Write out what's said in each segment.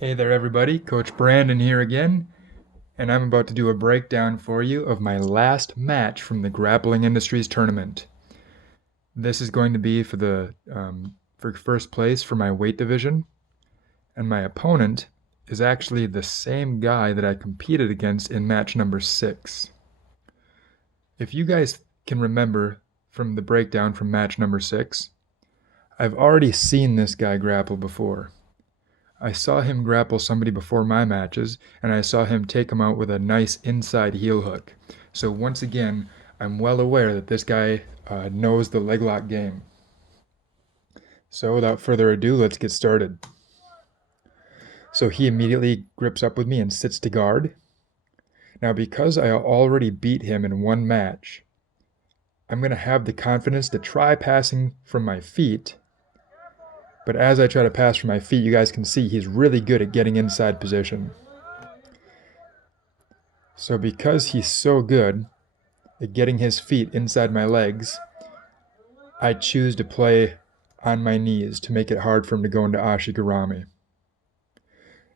Hey there, everybody. Coach Brandon here again, and I'm about to do a breakdown for you of my last match from the Grappling Industries tournament. This is going to be for first place for my weight division, and my opponent is actually the same guy that I competed against in match number 6. If you guys can remember from the breakdown from match number 6, I've already seen this guy grapple before. I saw him grapple somebody before my matches, and I saw him take him out with a nice inside heel hook. So once again, I'm well aware that this guy knows the leg lock game. So without further ado, let's get started. So he immediately grips up with me and sits to guard. Now because I already beat him in one match, I'm going to have the confidence to try passing from my feet. But as I try to pass from my feet, you guys can see he's really good at getting inside position. So because he's so good at getting his feet inside my legs, I choose to play on my knees to make it hard for him to go into Ashigarami.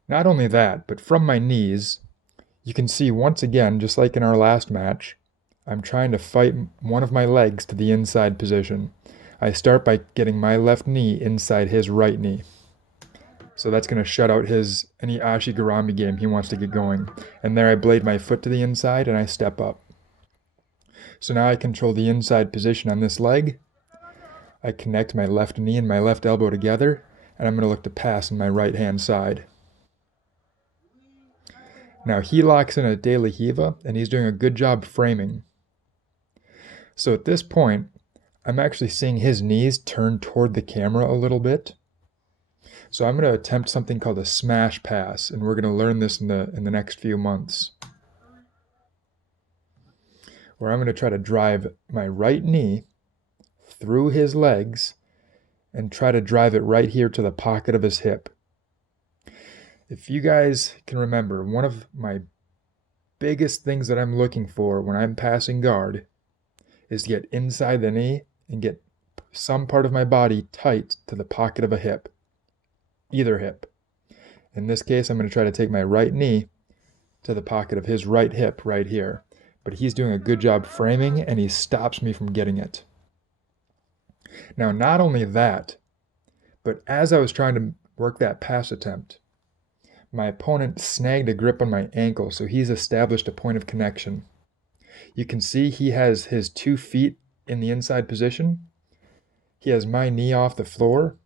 Not only that, but from my knees, you can see once again, just like in our last match, I'm trying to fight one of my legs to the inside position. I start by getting my left knee inside his right knee. So that's going to shut out any Ashigarami game he wants to get going. And there I blade my foot to the inside and I step up. So now I control the inside position on this leg. I connect my left knee and my left elbow together, and I'm going to look to pass on my right hand side. Now he locks in a De La Riva, and he's doing a good job framing. So at this point, I'm actually seeing his knees turn toward the camera a little bit. So I'm going to attempt something called a smash pass, and we're going to learn this in the next few months. Where I'm going to try to drive my right knee through his legs and try to drive it right here to the pocket of his hip. If you guys can remember, one of my biggest things that I'm looking for when I'm passing guard is to get inside the knee and get some part of my body tight to the pocket of a hip. Either hip. In this case, I'm going to try to take my right knee to the pocket of his right hip right here. But he's doing a good job framing, and he stops me from getting it. Now, not only that, but as I was trying to work that pass attempt, my opponent snagged a grip on my ankle, so he's established a point of connection. You can see he has his 2 feet in the inside position. He has my knee off the floor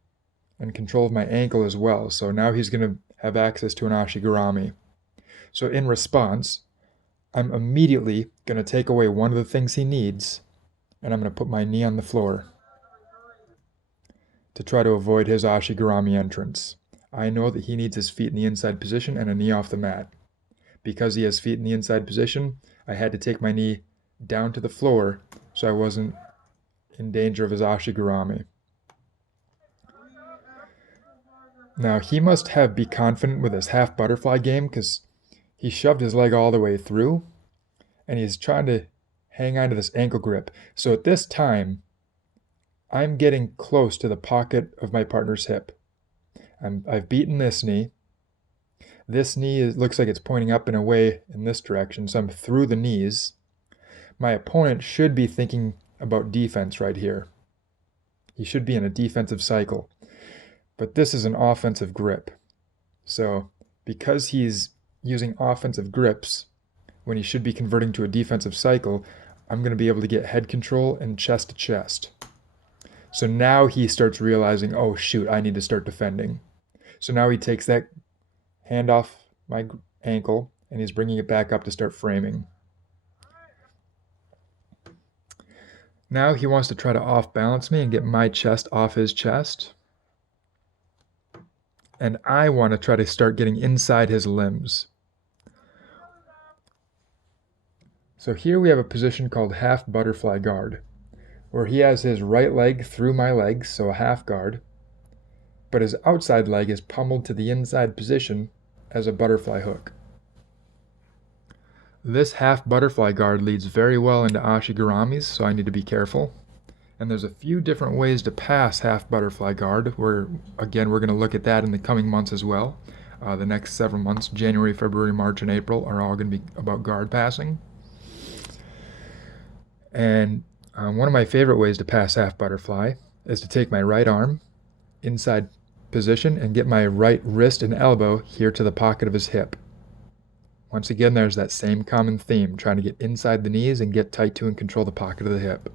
and control of my ankle as well, so now he's going to have access to an Ashigarami. So in response, I'm immediately going to take away one of the things he needs, and I'm going to put my knee on the floor to try to avoid his Ashigarami entrance. I know that he needs his feet in the inside position and a knee off the mat. Because he has feet in the inside position, I had to take my knee down to the floor so I wasn't in danger of his Ashigarami. Now he must be confident with his half butterfly game because he shoved his leg all the way through and he's trying to hang on to this ankle grip. So at this time, I'm getting close to the pocket of my partner's hip. I've beaten this knee. This knee looks like it's pointing up and away in this direction, so I'm through the knees. My opponent should be thinking about defense right here. He should be in a defensive cycle. But this is an offensive grip. So because he's using offensive grips when he should be converting to a defensive cycle, I'm going to be able to get head control and chest to chest. So now he starts realizing, oh shoot, I need to start defending. So now he takes that hand off my ankle and he's bringing it back up to start framing. Now he wants to try to off balance me and get my chest off his chest. And I want to try to start getting inside his limbs. So here we have a position called half butterfly guard, where he has his right leg through my legs, so a half guard, but his outside leg is pummeled to the inside position as a butterfly hook. This half butterfly guard leads very well into Ashigaramis, so I need to be careful. And there's a few different ways to pass half butterfly guard, where again we're going to look at that in the coming months as well. The next several months, January, February, March, and April, are all going to be about guard passing. And one of my favorite ways to pass half butterfly is to take my right arm inside position and get my right wrist and elbow here to the pocket of his hip. Once again, there's that same common theme, trying to get inside the knees and get tight to and control the pocket of the hip.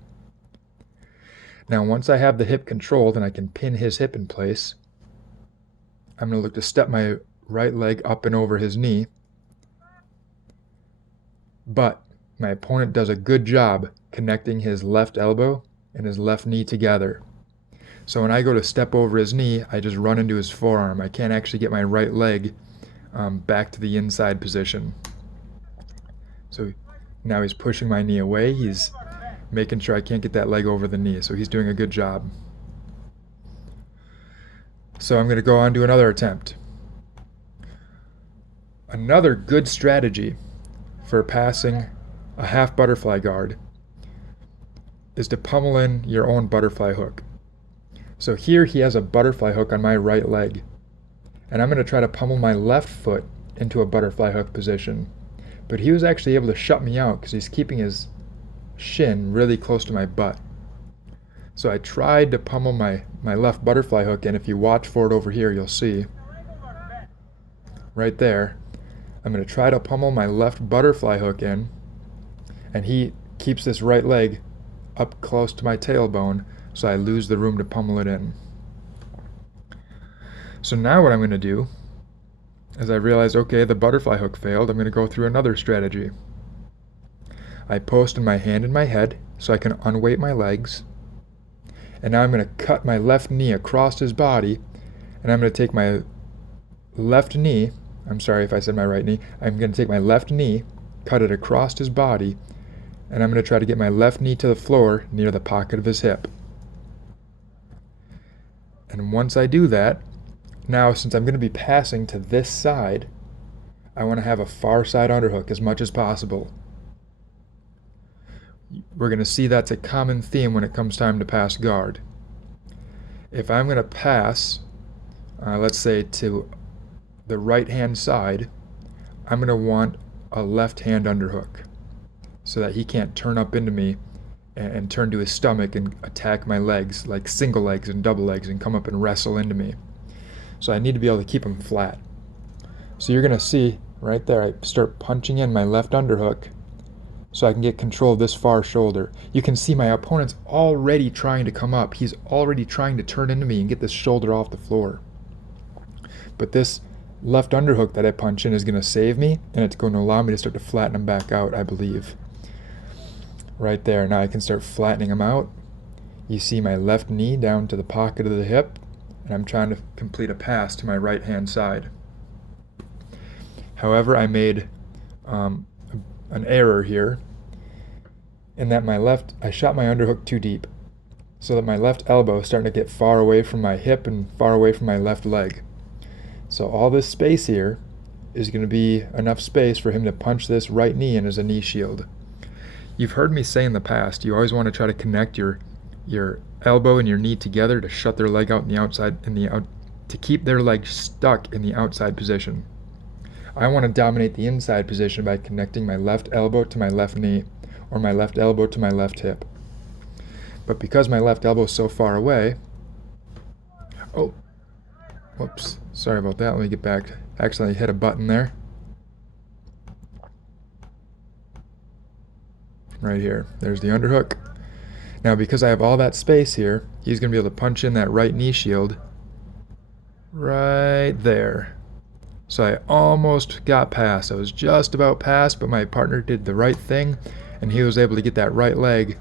Now, once I have the hip controlled and I can pin his hip in place, I'm going to look to step my right leg up and over his knee. But my opponent does a good job connecting his left elbow and his left knee together. So when I go to step over his knee, I just run into his forearm. I can't actually get my right leg back to the inside position. So now he's pushing my knee away. He's making sure I can't get that leg over the knee. So he's doing a good job. So I'm going to go on to another attempt. Another good strategy for passing a half butterfly guard is to pummel in your own butterfly hook. So here he has a butterfly hook on my right leg, and I'm going to try to pummel my left foot into a butterfly hook position. But he was actually able to shut me out because he's keeping his shin really close to my butt. So I tried to pummel my left butterfly hook, and if you watch for it over here, you'll see right there, I'm going to try to pummel my left butterfly hook in, and he keeps this right leg up close to my tailbone, so I lose the room to pummel it in. So now what I'm going to do is I realize, okay, the butterfly hook failed. I'm going to go through another strategy. I post my hand in my head so I can unweight my legs. And now I'm going to cut my left knee across his body, and I'm going to take my left knee, I'm sorry if I said my right knee, I'm going to take my left knee, cut it across his body, and I'm going to try to get my left knee to the floor near the pocket of his hip. And once I do that, now since I'm going to be passing to this side, I want to have a far side underhook as much as possible. We're going to see that's a common theme when it comes time to pass guard. If I'm going to pass, let's say to the right hand side, I'm going to want a left hand underhook so that he can't turn up into me and turn to his stomach and attack my legs like single legs and double legs and come up and wrestle into me. So I need to be able to keep him flat. So you're going to see right there, I start punching in my left underhook so I can get control of this far shoulder. You can see my opponent's already trying to come up. He's already trying to turn into me and get this shoulder off the floor. But this left underhook that I punch in is going to save me, and it's going to allow me to start to flatten him back out, I believe. Right there, now I can start flattening him out. You see my left knee down to the pocket of the hip, and I'm trying to complete a pass to my right hand side. However, I made an error here in that I shot my underhook too deep, so that my left elbow is starting to get far away from my hip and far away from my left leg. So all this space here is going to be enough space for him to punch this right knee in as a knee shield. You've heard me say in the past, you always want to try to connect your elbow and your knee together to shut their leg out in the outside, to keep their leg stuck in the outside position. I want to dominate the inside position by connecting my left elbow to my left knee, or my left elbow to my left hip. But because my left elbow is so far away, oh, whoops, sorry about that, let me get back. Accidentally hit a button there. Right here, there's the underhook. Now because I have all that space here, he's going to be able to punch in that right knee shield right there. So I almost got past. I was just about past, but my partner did the right thing, and he was able to get that right leg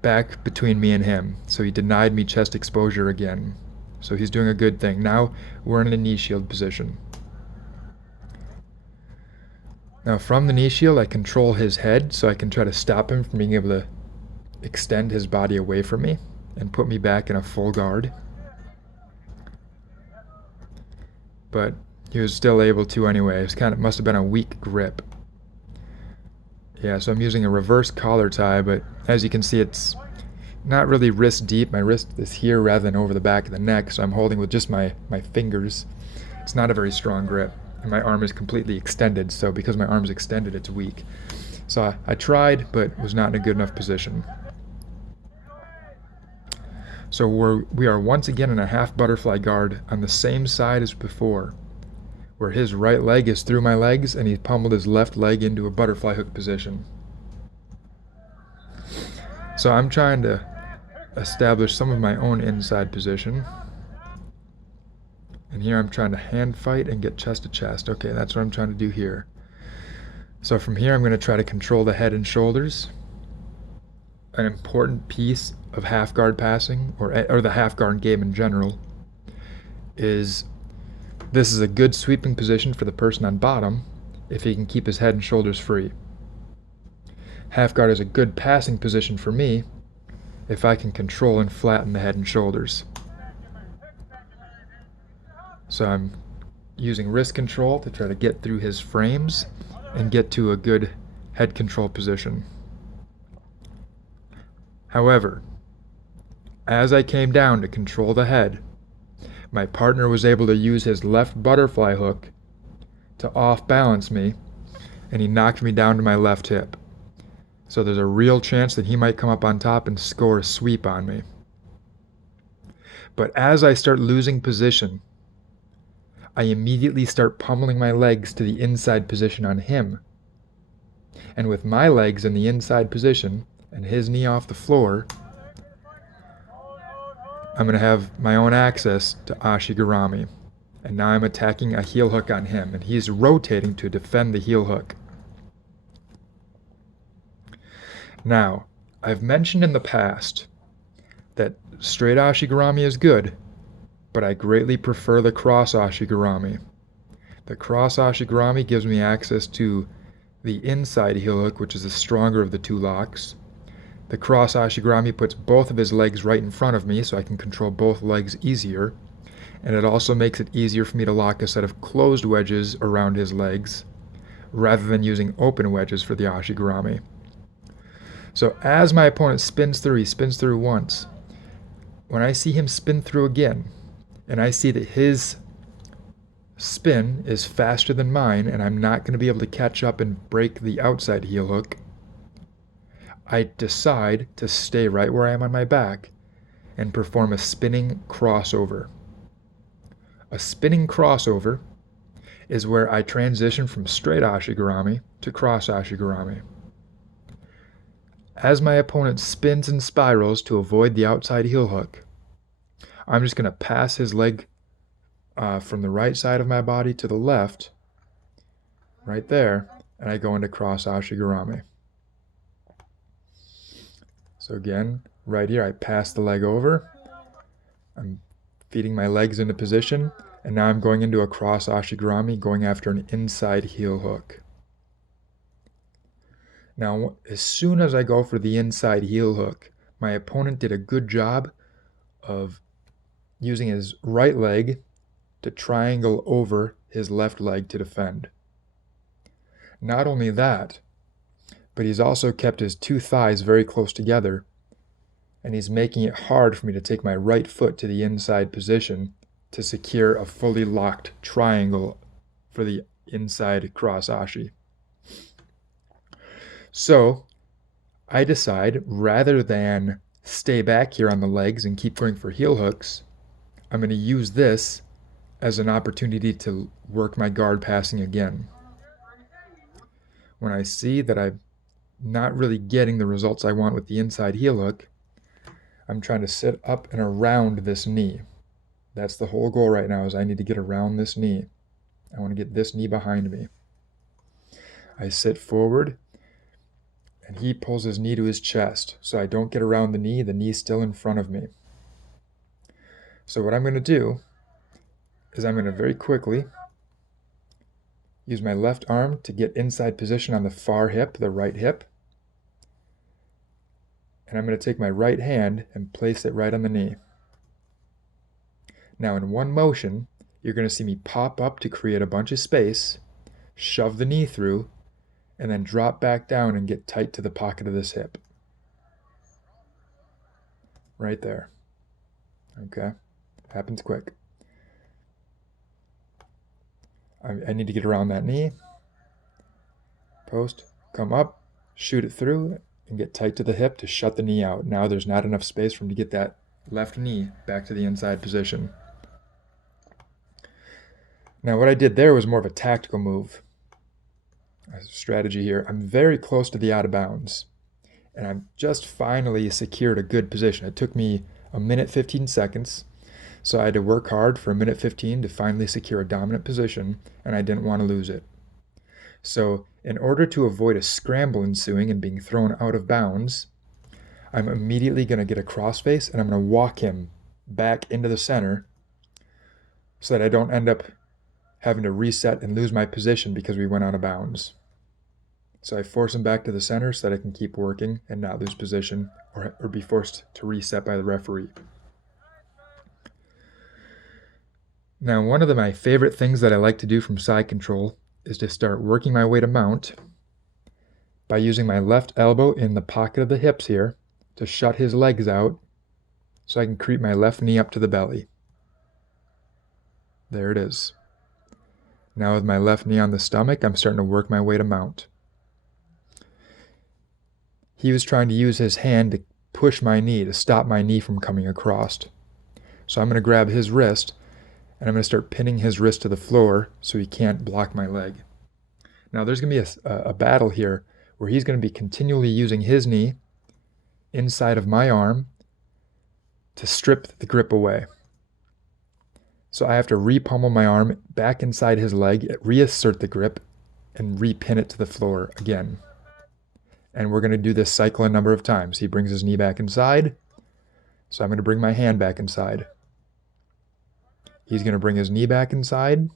back between me and him. So he denied me chest exposure again. So he's doing a good thing. Now we're in a knee shield position. Now from the knee shield, I control his head, so I can try to stop him from being able to extend his body away from me and put me back in a full guard. But he was still able to anyway. It must have been a weak grip. Yeah, so I'm using a reverse collar tie, but as you can see, it's not really wrist deep. My wrist is here rather than over the back of the neck, so I'm holding with just my fingers It's not a very strong grip, and my arm is completely extended, so because my arm's extended, it's weak. So I tried, but was not in a good enough position. So we are once again in a half butterfly guard on the same side as before, where his right leg is through my legs and he's pummeled his left leg into a butterfly hook position. So I'm trying to establish some of my own inside position. And here I'm trying to hand fight and get chest to chest. Okay, that's what I'm trying to do here. So from here I'm going to try to control the head and shoulders. An important piece of half guard passing, or the half guard game in general, is this is a good sweeping position for the person on bottom if he can keep his head and shoulders free. Half guard is a good passing position for me if I can control and flatten the head and shoulders. So I'm using wrist control to try to get through his frames and get to a good head control position. However, as I came down to control the head, my partner was able to use his left butterfly hook to off-balance me, and he knocked me down to my left hip. So there's a real chance that he might come up on top and score a sweep on me. But as I start losing position, I immediately start pummeling my legs to the inside position on him. And with my legs in the inside position and his knee off the floor, I'm going to have my own access to Ashigarami. And now I'm attacking a heel hook on him, and he's rotating to defend the heel hook. Now, I've mentioned in the past that straight Ashigarami is good, but I greatly prefer the cross Ashigarami. The cross Ashigarami gives me access to the inside heel hook, which is the stronger of the two locks. The cross Ashigarami puts both of his legs right in front of me, so I can control both legs easier. And it also makes it easier for me to lock a set of closed wedges around his legs, rather than using open wedges for the Ashigarami. So as my opponent spins through, he spins through once. When I see him spin through again, and I see that his spin is faster than mine, and I'm not going to be able to catch up and break the outside heel hook, I decide to stay right where I am on my back and perform a spinning crossover. A spinning crossover is where I transition from straight Ashigarami to cross Ashigarami. As my opponent spins and spirals to avoid the outside heel hook, I'm just going to pass his leg from the right side of my body to the left, right there, and I go into cross Ashigarami. So again, right here, I pass the leg over. I'm feeding my legs into position, and now I'm going into a cross Ashigarami, going after an inside heel hook. Now, as soon as I go for the inside heel hook, my opponent did a good job of using his right leg to triangle over his left leg to defend. Not only that, but he's also kept his two thighs very close together, and he's making it hard for me to take my right foot to the inside position to secure a fully locked triangle for the inside cross Ashi. So I decide, rather than stay back here on the legs and keep going for heel hooks, I'm going to use this as an opportunity to work my guard passing again. When I see that I'm not really getting the results I want with the inside heel hook, I'm trying to sit up and around this knee. That's the whole goal right now, is I need to get around this knee. I want to get this knee behind me. I sit forward, and he pulls his knee to his chest, so I don't get around the knee's still in front of me. So what I'm going to do is I'm going to very quickly use my left arm to get inside position on the far hip, the right hip. And I'm going to take my right hand and place it right on the knee. Now in one motion, you're going to see me pop up to create a bunch of space, shove the knee through, and then drop back down and get tight to the pocket of this hip. Right there. Okay? Happens quick. I need to get around that knee. Post, come up, shoot it through, and get tight to the hip to shut the knee out. Now there's not enough space for him to get that left knee back to the inside position. Now what I did there was more of a tactical move. A strategy here. I'm very close to the out of bounds, and I've just finally secured a good position. It took me 1:15, so I had to work hard for 1:15 to finally secure a dominant position, and I didn't want to lose it. So in order to avoid a scramble ensuing and being thrown out of bounds, I'm immediately going to get a crossface, and I'm going to walk him back into the center so that I don't end up having to reset and lose my position because we went out of bounds. So I force him back to the center so that I can keep working and not lose position or be forced to reset by the referee. Now, one of my favorite things that I like to do from side control is to start working my way to mount by using my left elbow in the pocket of the hips here to shut his legs out so I can creep my left knee up to the belly. There it is. Now with my left knee on the stomach, I'm starting to work my way to mount. He was trying to use his hand to push my knee, to stop my knee from coming across. So I'm going to grab his wrist, and I'm going to start pinning his wrist to the floor so he can't block my leg. Now there's going to be a battle here where he's going to be continually using his knee inside of my arm to strip the grip away. So I have to re-pummel my arm back inside his leg, reassert the grip, and re-pin it to the floor again. And we're going to do this cycle a number of times. He brings his knee back inside, so I'm going to bring my hand back inside. He's going to bring his knee back inside,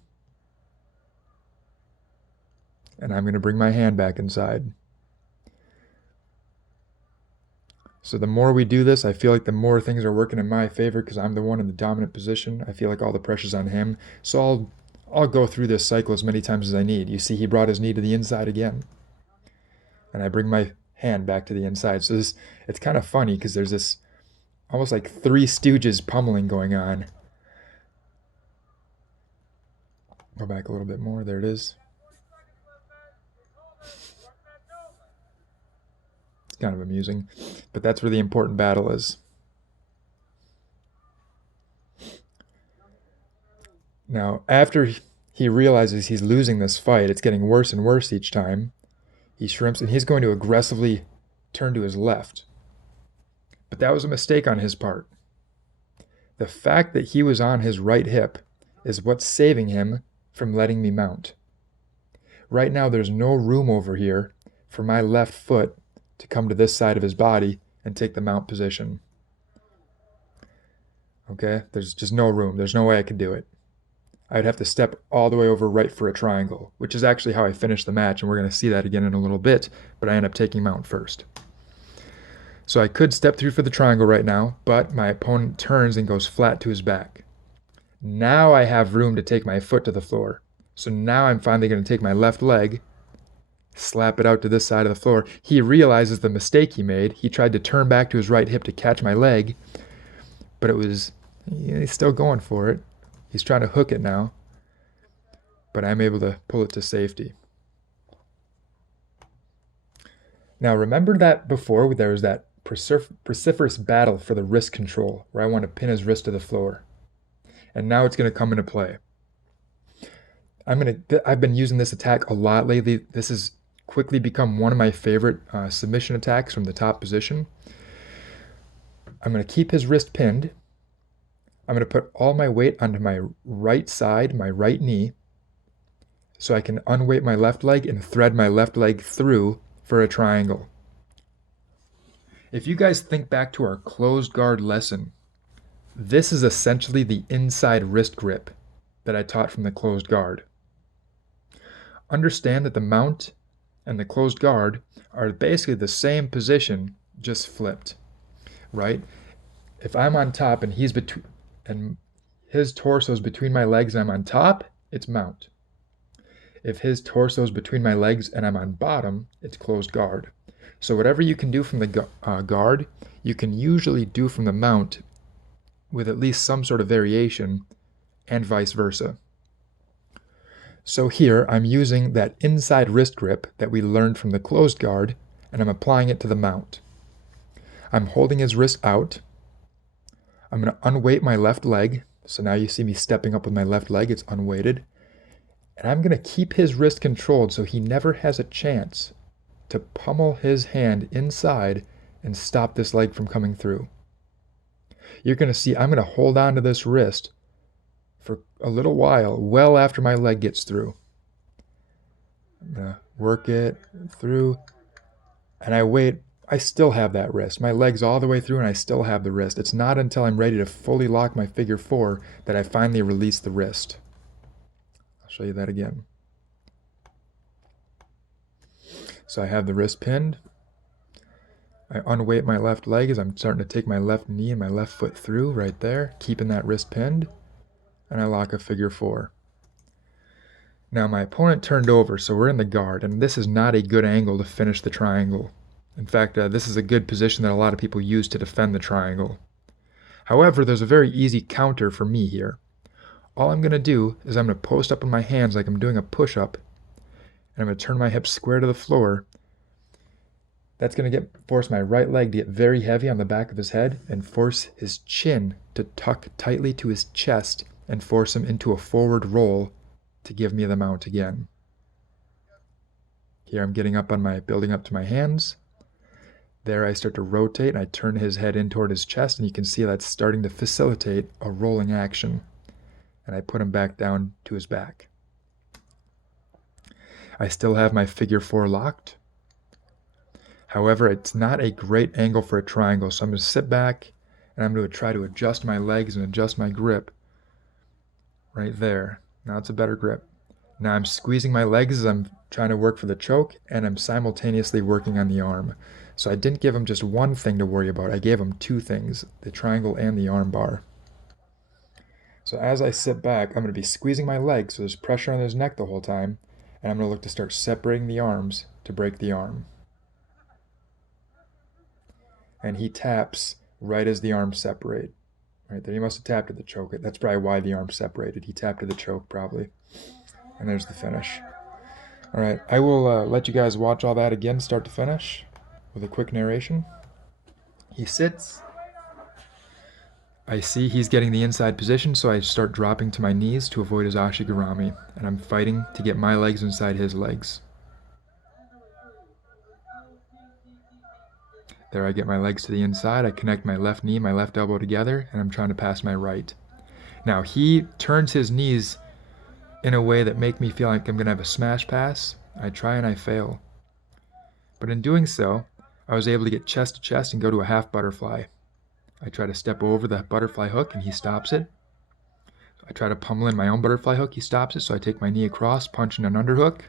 and I'm going to bring my hand back inside. So the more we do this, I feel like the more things are working in my favor because I'm the one in the dominant position. I feel like all the pressure's on him. So I'll go through this cycle as many times as I need. You see he brought his knee to the inside again. And I bring my hand back to the inside. So it's kind of funny because there's this almost like Three Stooges pummeling going on. Go back a little bit more. There it is. It's kind of amusing. But that's where the important battle is. Now, after he realizes he's losing this fight, it's getting worse and worse each time. He shrimps, and he's going to aggressively turn to his left. But that was a mistake on his part. The fact that he was on his right hip is what's saving him from letting me mount. Right now, there's no room over here for my left foot to come to this side of his body and take the mount position. Okay? There's just no room. There's no way I could do it. I'd have to step all the way over right for a triangle, which is actually how I finished the match, and we're going to see that again in a little bit, but I end up taking mount first. So I could step through for the triangle right now, but my opponent turns and goes flat to his back. Now I have room to take my foot to the floor. So now I'm finally going to take my left leg, slap it out to this side of the floor. He realizes the mistake he made. He tried to turn back to his right hip to catch my leg, but he's still going for it. He's trying to hook it now, but I'm able to pull it to safety. Now remember that before there was that precipitous battle for the wrist control where I want to pin his wrist to the floor. And now it's going to come into play. I've been using this attack a lot lately. This has quickly become one of my favorite submission attacks from the top position. I'm going to keep his wrist pinned. I'm going to put all my weight onto my right side, my right knee, so I can unweight my left leg and thread my left leg through for a triangle. If you guys think back to our closed guard lesson, this is essentially the inside wrist grip that I taught from the closed guard. Understand that the mount and the closed guard are basically the same position, just flipped, right? If I'm on top and and his torso is between my legs and I'm on top, it's mount. If his torso is between my legs and I'm on bottom, it's closed guard. So whatever you can do from the guard, you can usually do from the mount with at least some sort of variation, and vice versa. So here I'm using that inside wrist grip that we learned from the closed guard, and I'm applying it to the mount. I'm holding his wrist out. I'm going to unweight my left leg. So now you see me stepping up with my left leg, it's unweighted. And I'm going to keep his wrist controlled so he never has a chance to pummel his hand inside and stop this leg from coming through. You're going to see I'm going to hold on to this wrist for a little while, well after my leg gets through. I'm going to work it through, and I wait. I still have that wrist. My leg's all the way through and I still have the wrist. It's not until I'm ready to fully lock my figure four that I finally release the wrist. I'll show you that again. So I have the wrist pinned. I unweight my left leg as I'm starting to take my left knee and my left foot through right there, keeping that wrist pinned, and I lock a figure four. Now my opponent turned over, so we're in the guard, and this is not a good angle to finish the triangle. In fact, this is a good position that a lot of people use to defend the triangle. However, there's a very easy counter for me here. All I'm going to do is I'm going to post up on my hands like I'm doing a push-up, and I'm going to turn my hips square to the floor. That's going to force my right leg to get very heavy on the back of his head and force his chin to tuck tightly to his chest and force him into a forward roll to give me the mount again. Here I'm building up to my hands. There I start to rotate and I turn his head in toward his chest, and you can see that's starting to facilitate a rolling action. And I put him back down to his back. I still have my figure four locked. However, it's not a great angle for a triangle, so I'm going to sit back and I'm going to try to adjust my legs and adjust my grip right there. Now it's a better grip. Now I'm squeezing my legs as I'm trying to work for the choke, and I'm simultaneously working on the arm. So I didn't give him just one thing to worry about. I gave him two things, the triangle and the arm bar. So as I sit back, I'm going to be squeezing my legs so there's pressure on his neck the whole time, and I'm going to look to start separating the arms to break the arm. And he taps right as the arms separate. Right there, he must have tapped at the choke. That's probably why the arms separated. He tapped at the choke probably. And there's the finish. All right, I will let you guys watch all that again, start to finish, with a quick narration. He sits. I see he's getting the inside position, so I start dropping to my knees to avoid his ashigarami, and I'm fighting to get my legs inside his legs. There I get my legs to the inside, I connect my left knee, my left elbow together, and I'm trying to pass my right. Now he turns his knees in a way that make me feel like I'm going to have a smash pass. I try and I fail. But in doing so, I was able to get chest to chest and go to a half butterfly. I try to step over the butterfly hook and he stops it. I try to pummel in my own butterfly hook, he stops it, so I take my knee across, punch in an underhook.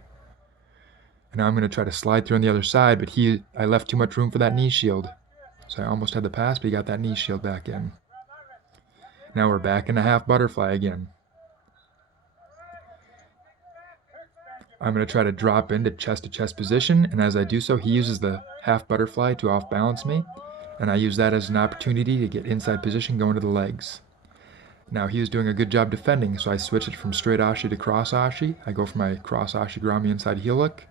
And now I'm going to try to slide through on the other side, but I left too much room for that knee shield. So I almost had the pass, but he got that knee shield back in. Now we're back in a half butterfly again. I'm going to try to drop into chest-to-chest position, and as I do so, he uses the half butterfly to off-balance me, and I use that as an opportunity to get inside position going to the legs. Now he was doing a good job defending, so I switch it from straight ashi to cross ashi. I go for my cross ashigarami inside heel hook.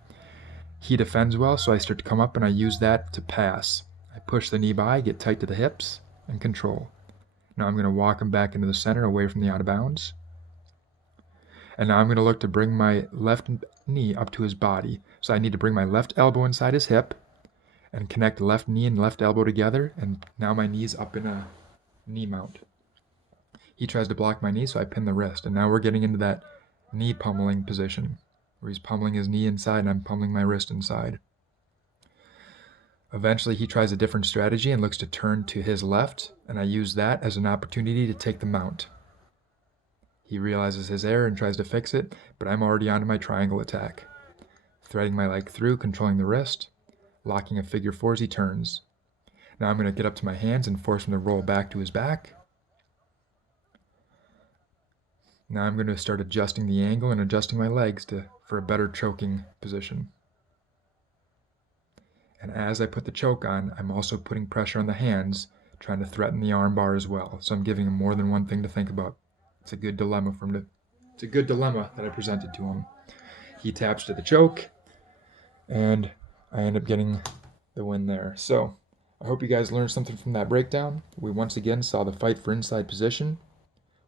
He defends well, so I start to come up and I use that to pass. I push the knee by, get tight to the hips, and control. Now I'm going to walk him back into the center away from the out of bounds. And now I'm going to look to bring my left knee up to his body. So I need to bring my left elbow inside his hip and connect the left knee and left elbow together. And now my knee's up in a knee mount. He tries to block my knee, so I pin the wrist. And now we're getting into that knee pummeling position, where he's pummeling his knee inside and I'm pummeling my wrist inside. Eventually he tries a different strategy and looks to turn to his left, and I use that as an opportunity to take the mount. He realizes his error and tries to fix it, but I'm already onto my triangle attack. Threading my leg through, controlling the wrist, locking a figure four as he turns. Now I'm going to get up to my hands and force him to roll back to his back. Now I'm going to start adjusting the angle and adjusting my legs for a better choking position. And as I put the choke on, I'm also putting pressure on the hands, trying to threaten the arm bar as well. So I'm giving him more than one thing to think about. It's a good dilemma for him it's a good dilemma that I presented to him. He taps to the choke, and I end up getting the win there. So I hope you guys learned something from that breakdown. We once again saw the fight for inside position.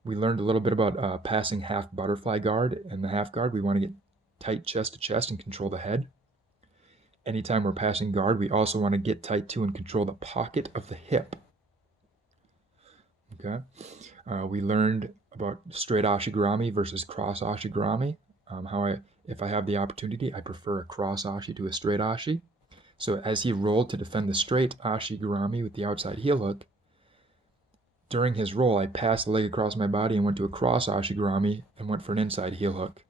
We learned a little bit about passing half butterfly guard and the half guard. We want to get tight chest to chest and control the head. Anytime we're passing guard, we also want to get tight to and control the pocket of the hip. Okay. We learned about straight ashigarami versus cross ashigarami. If I have the opportunity, I prefer a cross ashi to a straight ashi. So as he rolled to defend the straight ashigarami with the outside heel hook, during his roll, I passed the leg across my body and went to a cross ashigarami and went for an inside heel hook.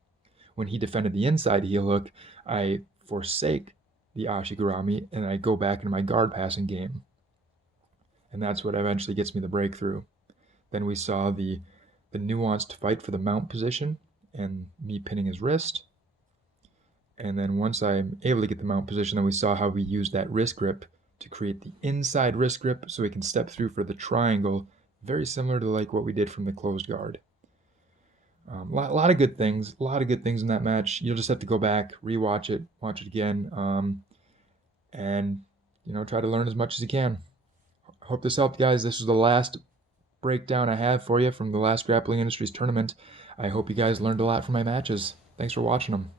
When he defended the inside heel hook, I forsake the ashigarami and I go back into my guard passing game. And that's what eventually gets me the breakthrough. Then we saw the nuanced fight for the mount position and me pinning his wrist. And then once I'm able to get the mount position, then we saw how we use that wrist grip to create the inside wrist grip so we can step through for the triangle, very similar to like what we did from the closed guard. A lot of good things, in that match. You'll just have to go back, rewatch it, watch it again, and try to learn as much as you can. I hope this helped, guys. This was the last breakdown I have for you from the last Grappling Industries tournament. I hope you guys learned a lot from my matches. Thanks for watching them.